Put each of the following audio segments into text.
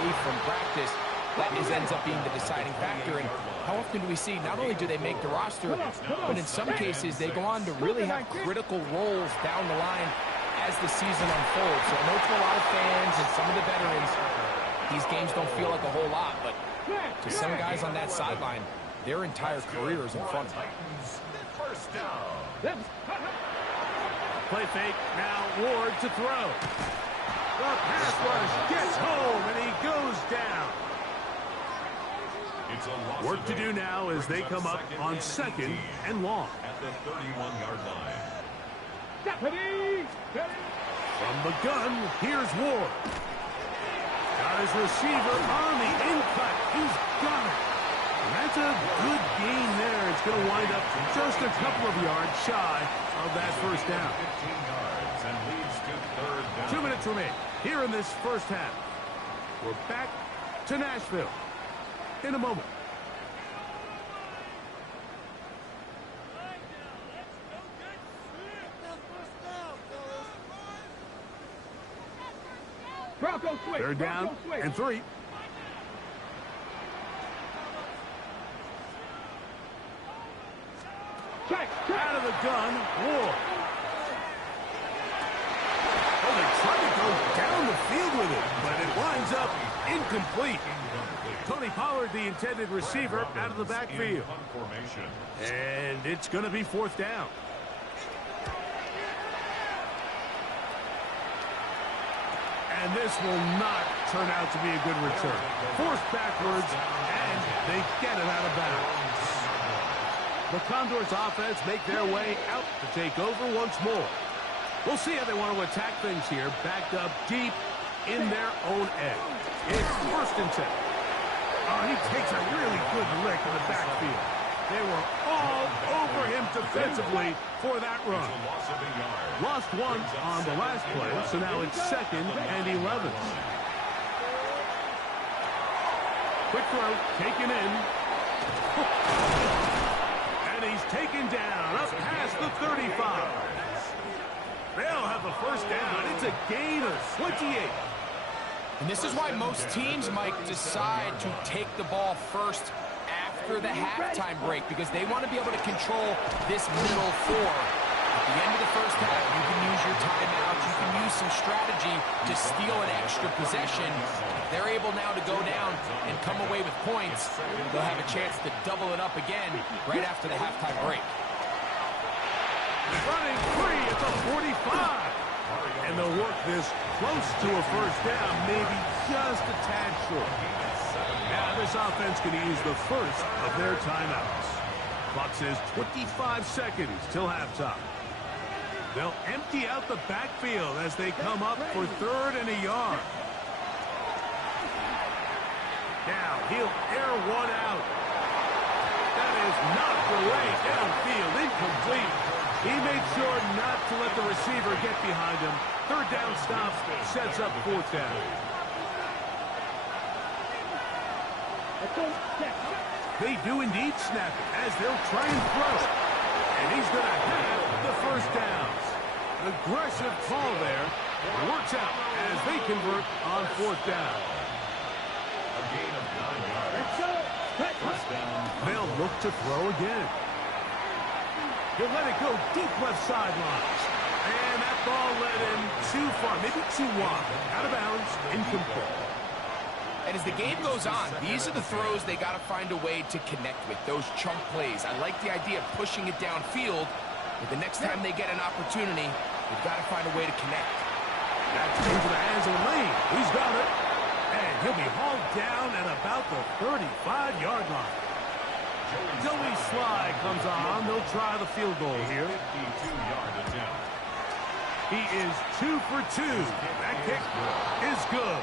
away from practice, that ends up being the deciding factor. And how often do we see not only do they make the roster, but in some cases they go on to really have critical roles down the line as the season unfolds. So I know to a lot of fans and some of the veterans, these games don't feel like a whole lot, but to some guys on that sideline, their entire career is in front of them. First down. Play fake, now Ward to throw. The pass rush gets home, and he goes down. Work to do now as they come up on 2nd and long. At the 31-yard line. From the gun, here's Ward. Got his receiver on the in-cut. He's got it. And that's a good gain there. It's going to wind up just a couple of yards shy of that first down. 15 yards and leads to third down. 2 minutes remain here in this first half. We're back to Nashville in a moment. They're down and 3. Out of the gun, Ward. Oh, they try to go down the field with it, but it winds up incomplete. Tony Pollard, the intended receiver, out of the backfield. And it's going to be 4th down. And this will not turn out to be a good return. Forced backwards, and they get it out of bounds. The Condors offense make their way out to take over once more. We'll see how they want to attack things here, backed up deep in their own end. It's 1st and 10. Oh, he takes a really good lick in the backfield. They were all over him defensively for that run. Lost 1 on the last play, so now it's 2nd and 11. Quick throw, taken in. And he's taken down up past the 35. They'll have a first down. It's a gain of 28. And this is why most teams, Mike, decide to take the ball first after the halftime break, because they want to be able to control this middle 4. At the end of the first half, you can use your timeouts, you can use some strategy to steal an extra possession. If they're able now to go down and come away with points, they'll have a chance to double it up again right after the halftime break. Running free at the 45. And they'll work this close to a first down, maybe just a tad short. Now this offense can use the first of their timeouts. Clock says 25 seconds till halftime. They'll empty out the backfield as they come up for 3rd and a yard. Now he'll air one out. That is knocked away downfield, incomplete. He made sure not to let the receiver get behind him. 3rd down stop sets up 4th down. They do indeed snap it as they'll try and throw it. And he's going to have the first downs. An aggressive call there. Works out as they convert on 4th down. A gain of 9 yards. First down. They'll look to throw again. He'll let it go deep left sideline. And that ball led him too far, maybe too wide. Out of bounds, incomplete. And as the game goes on, these are the throws they got to find a way to connect with, those chunk plays. I like the idea of pushing it downfield, but the next time they get an opportunity, they've got to find a way to connect. That's into the hands of Lane. He's got it. And he'll be hauled down at about the 35-yard line. Joey Sly comes on. They'll try the field goal here. 52-yard attempt. He is 2 for 2. That kick is good.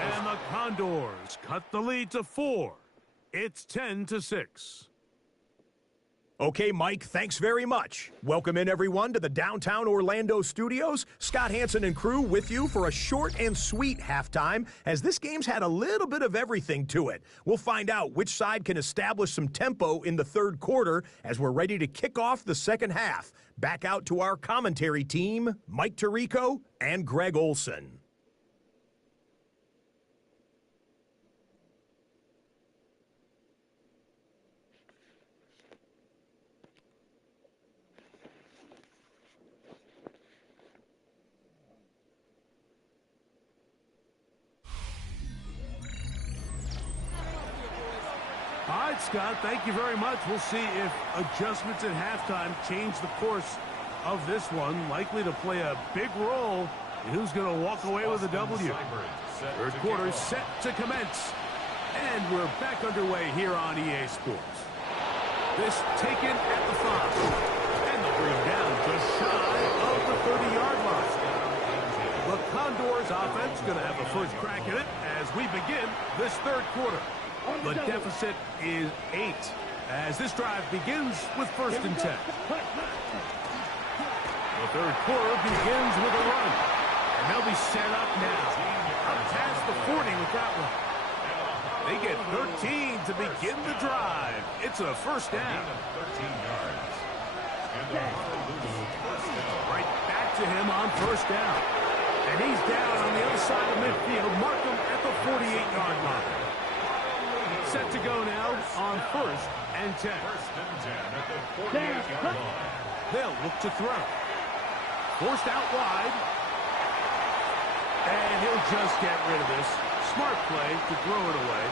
And the Condors cut the lead to 4. It's 10-6. Okay, Mike, thanks very much. Welcome in, everyone, to the downtown Orlando studios. Scott Hansen and crew with you for a short and sweet halftime, as this game's had a little bit of everything to it. We'll find out which side can establish some tempo in the 3rd quarter as we're ready to kick off the 2nd half. Back out to our commentary team, Mike Tirico and Greg Olson. All right, Scott, thank you very much. We'll see if adjustments at halftime change the course of this one. Likely to play a big role in who's going to walk away with a W. Third quarter set to commence. And we're back underway here on EA Sports. This taken at the 5. And they'll bring down just shy of the 30-yard line. The Condors offense going to have the first crack at it as we begin this third quarter. The deficit is 8 as this drive begins with 1st and 10. The third quarter begins with a run. And they'll be set up now. Up past the 40 with that one. They get 13 to begin the drive. It's a first down. 13 yards. Right back to him on first down. And he's down on the other side of midfield. Mark him at the 48-yard line. Set to go now on 1st and 10. 1st and 10 at the 48-yard line. They'll look to throw. Forced out wide. And he'll just get rid of this. Smart play to throw it away.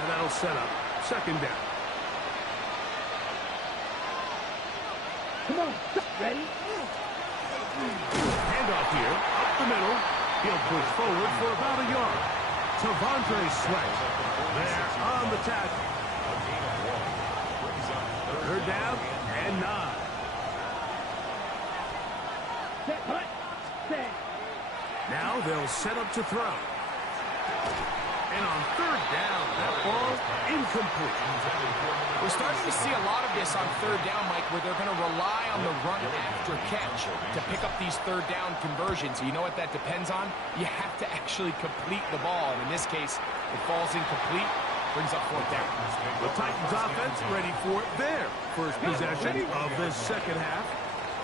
And that'll set up 2nd down. Come on, ready? Handoff here, up the middle. He'll push forward for about a yard. Tavondre Sweat there on the tackle. 3rd down and 9. Set, hut, set. Now they'll set up to throw. And on 3rd down, that ball incomplete. We're starting to see a lot of this on 3rd down, Mike, where they're going to rely on the run after catch to pick up these 3rd down conversions. You know what that depends on? You have to actually complete the ball. And in this case, it falls incomplete, brings up 4th down. The Titans offense ready for their first possession of this second half.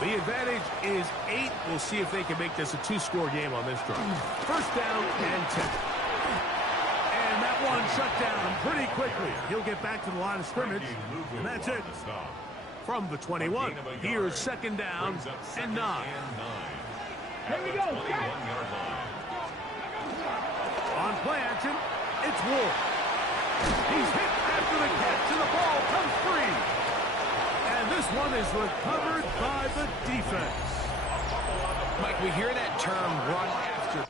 The advantage is 8. We'll see if they can make this a 2-score game on this drive. 1st down and 10. And that one shut down pretty quickly. He'll get back to the line of scrimmage, and that's it. From the 21, here's 2nd down and 9. Here we go, guys. On play action, it's Ward. He's hit after the catch, and the ball comes free. And this one is recovered by the defense. Mike, we hear that term run after.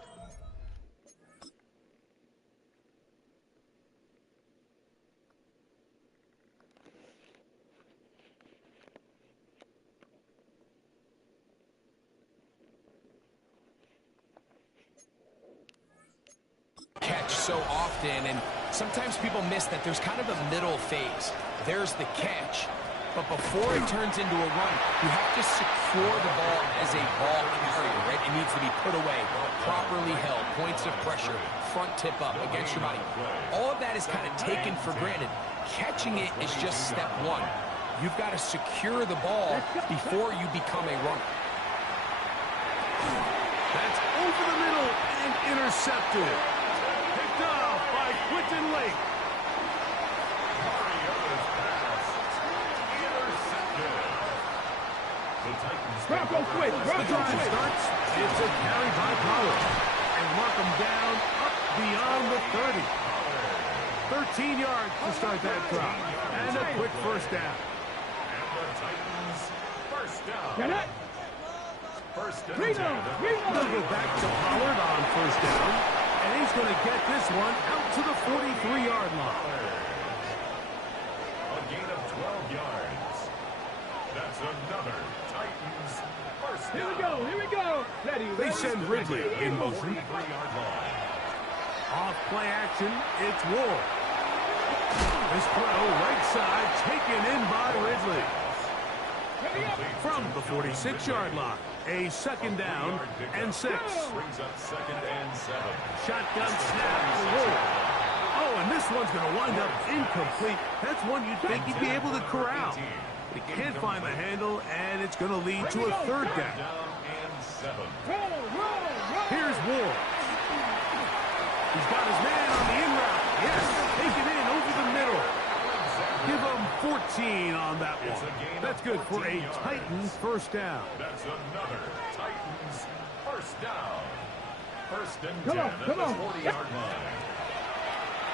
Catch so often, and sometimes people miss that there's kind of a middle phase. There's the catch, but before it turns into a run, you have to secure the ball as a ball carrier, right? It needs to be put away, properly held, points of pressure, front tip up against your body. All of that is kind of taken for granted. Catching it is just step 1. You've got to secure the ball before you become a runner. That's over the middle and intercepted. Picked off by Quinton Lake. Bronco switch, The Bronco drive switch. starts. It's a carry by Pollard. And mark him down up beyond the 30. 13 yards to start that drive. And a quick 1st down. And the Titans, 1st down. Get it? 1st and 10. They'll go back to Pollard on 1st down. And he's going to get this one out to the 43-yard line. A gain of 12 yards. That's another Titans 1st down. Here we go. Ready, They send Ridley in motion. 43-yard line. Off play action, it's Ward. This throw right side taken in by Ridley. From the 46-yard line, a 2nd down and 6. Brings up 2nd and 7. Shotgun snap for Ward. Oh, and this one's going to wind up incomplete. That's one you'd think he'd be able to corral. He can't find the handle, and it's going to lead to a 3rd down. Down and 7. roll. Here's Ward. He's got his man on the in route. Yes, take it in over the middle. Give him 14 on that one. That's good for a Titans 1st down. That's another Titans 1st down. 1st and 10 Come on, at the 40-yard line.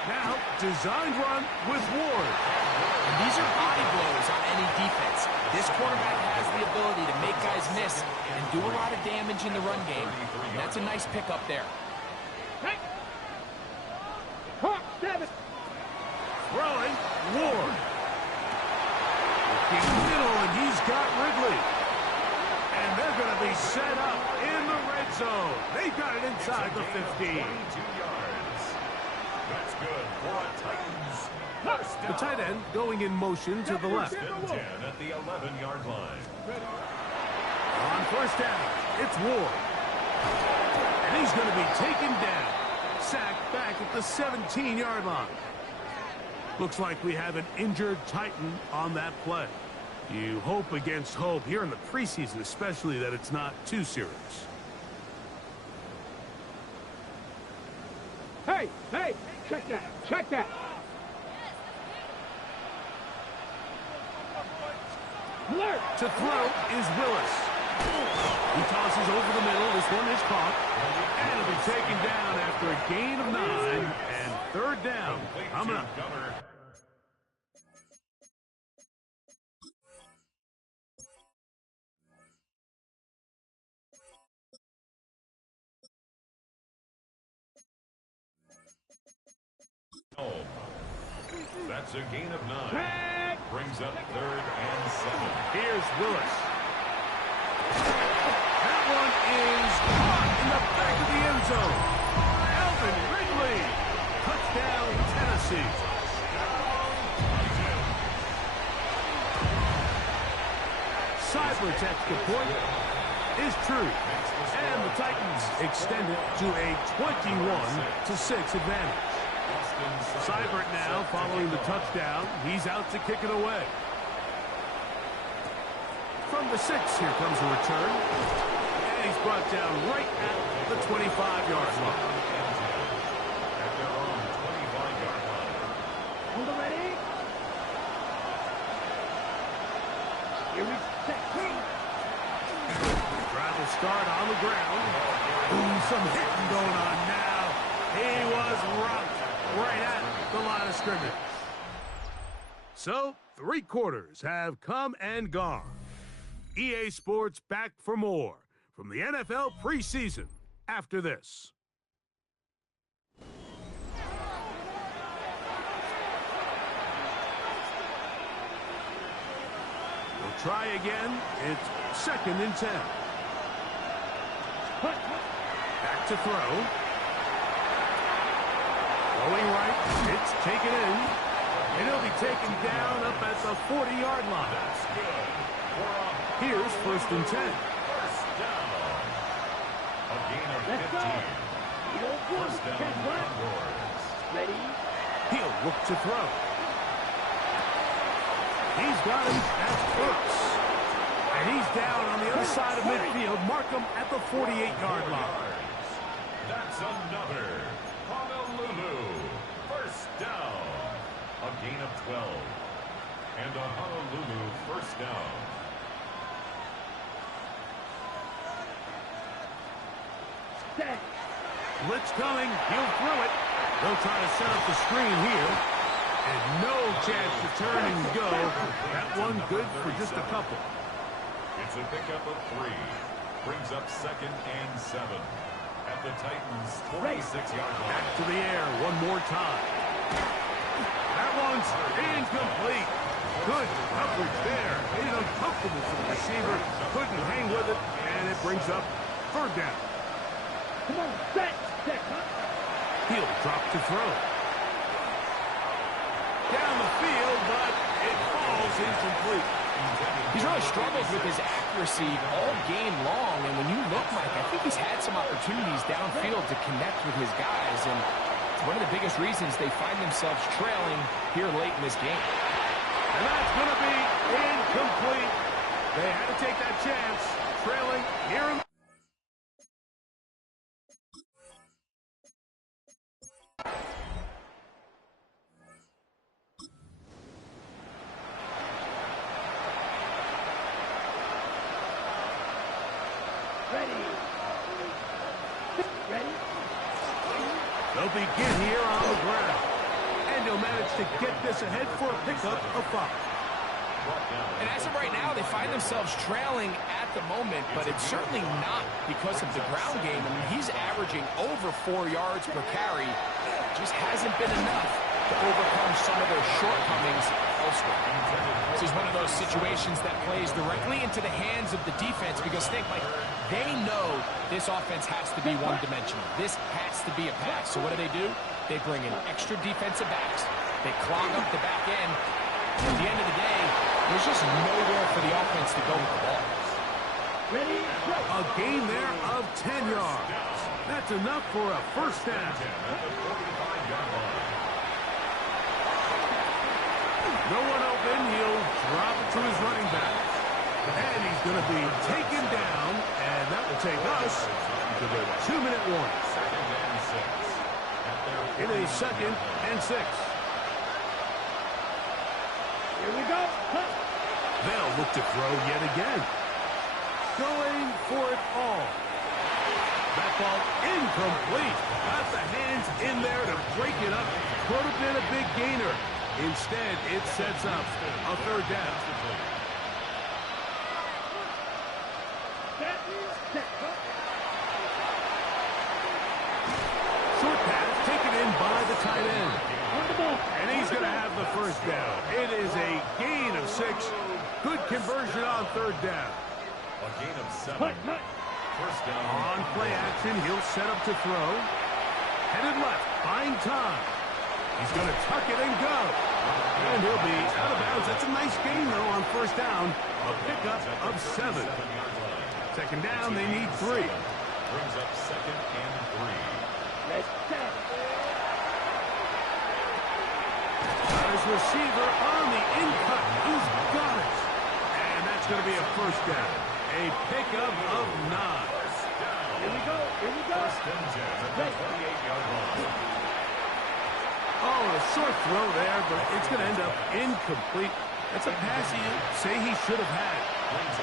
Now, designed run with Ward. And these are body blows on any defense. This quarterback has the ability to make guys miss and do a lot of damage in the run game. And that's a nice pickup there. Hey. Hawk, 7. Throwing, Ward. Looking middle, and he's got Ridley. And they're going to be set up in the red zone. They've got it inside the 15. 22 yards. That's good for a Titans first down. The tight end going in motion to the left. 10 at the 11-yard line. On first down, it's Ward. And he's going to be taken down. Sacked back at the 17-yard line. Looks like we have an injured Titan on that play. You hope against hope, here in the preseason especially, that it's not too serious. Hey, check that, check that. Alert. To throw is Willis. He tosses over the middle. This one is caught. And it'll be taken down after a gain of 9 and third down. Coming up. That's a gain of 9. Brings up 3rd and 7. Here's Willis. That one is caught in the back of the end zone. Alvin Ridley. Touchdown, Tennessee. Cyber's extra point is true. And the Titans extend it to a 21-6 advantage. Seibert now following the touchdown. He's out to kick it away. From the 6, here comes a return. And he's brought down right at the 25-yard line. At their own 25-yard line. Hold it ready. Here we set. Drive will start on the ground. Ooh, some hitting going on now. He was rocked right at the line of scrimmage. So, 3 quarters have come and gone. EA Sports back for more from the NFL preseason after this. We'll try again. It's 2nd and 10. Back to throw. Going right, it's taken in, and it'll be taken down up at the 40-yard line. That's good. Here's 1st and 10. First down. A gain of 15. First down, Condors. Ready. He'll look to throw. He's got him at Brooks. And he's down on the other side of midfield. Mark him at the 48-yard line. That's another Honolulu. First down. A gain of 12. And a Honolulu first down. Set. Blitz coming. He'll throw it. They'll try to set up the screen here. And no chance to turn and go. That one good for just a couple. It's a pickup of 3. Brings up 2nd and 7. At the Titans' 46-yard line. Back to the air one more time. That one's incomplete. Good coverage there. Made it uncomfortable for the receiver. Couldn't hang with it, and it brings up 3rd down. Come on, set. Set, huh? He'll drop to throw. Down the field, but it falls incomplete. He's really struggled with his accuracy all game long, and when you look, Mike, I think he's had some opportunities downfield to connect with his guys, and it's one of the biggest reasons they find themselves trailing here late in this game. And that's going to be incomplete. They had to take that chance, trailing here in They'll begin here on the ground. And he'll manage to get this ahead for a pickup of 5. And as of right now, they find themselves trailing at the moment, but it's certainly not because of the ground game. I mean, he's averaging over 4 yards per carry. Just hasn't been enough to overcome some of their shortcomings elsewhere. This is one of those situations that plays directly into the hands of the defense because think, like, they know this offense has to be one-dimensional. This has to be a pass. So what do? They bring in extra defensive backs. They clog up the back end. At the end of the day, there's just nowhere for the offense to go with the ball. Ready, go. A gain there of 10 yards. That's enough for a first down. No one open. He'll drop it to his running back. And he's going to be taken down. And that will take us to the 2-minute warning. It is 2nd and 6. Here we go. Huh. They'll look to throw yet again. Going for it all. That ball incomplete. Got the hands in there to break it up. Could have been a big gainer. Instead, it sets up a 3rd down. Set. Huh. Short pass taken in by the tight end. On the ball. And he's going to have the first down. It is a gain of 6. Good conversion on 3rd down. A gain of 7. Hut, hut. First down. On play action, he'll set up to throw. Headed left, buying time. He's going to tuck it and go. And he'll be out of bounds. That's a nice gain, though, on first down. A pickup of 7. 2nd down, they need 3. Brings up 2nd and 3. Let's set. Got his receiver on the in-cut. He's got it. And that's going to be a first down. A pickup of 9. Here we go. Here we go. First and 10 at the 28-yard line. Oh, a short throw there, but it's going to end up incomplete. That's a pass you say he should have had.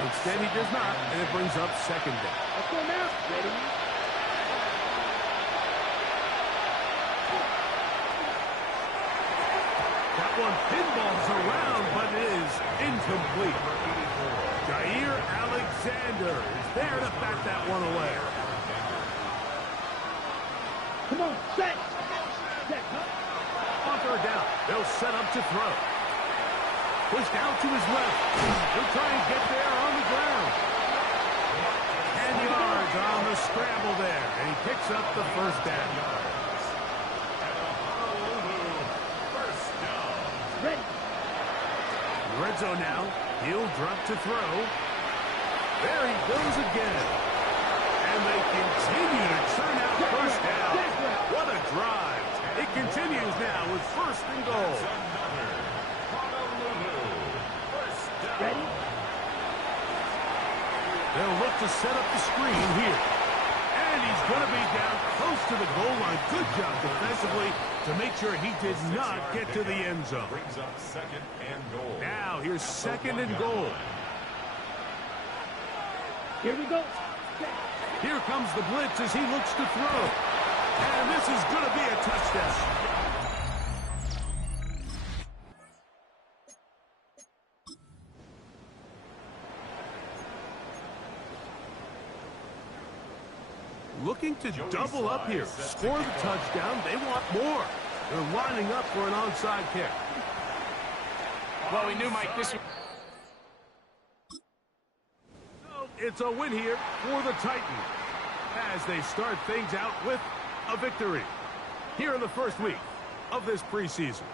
Instead, he does not, and it brings up 2nd down. Let's go now. Ready. That one pinballs around, but it is incomplete. Jair Alexander is there to bat that one away. Come on. Set. Set. Huh. On 3rd down, they'll set up to throw. Pushed out to his left. He'll try and get there on the ground. 10 yards on the scramble there, and he picks up the first down. Ready. Red zone now. He'll drop to throw. There he goes again. And they continue to churn out first down. What a drive. It continues now with 1st and goal. Ready. They'll look to set up the screen here. And he's going to be down close to the goal line. Good job defensively to make sure he did not get to the end zone. Brings up 2nd and goal. Now here's 2nd and goal. Here we go. Set. Here comes the blitz as he looks to throw. And this is going to be a touchdown. Looking to double up here. Score the touchdown. They want more. They're lining up for an onside kick. Well, we knew, Mike, this... It's a win here for the Titans as they start things out with a victory here in the first week of this preseason.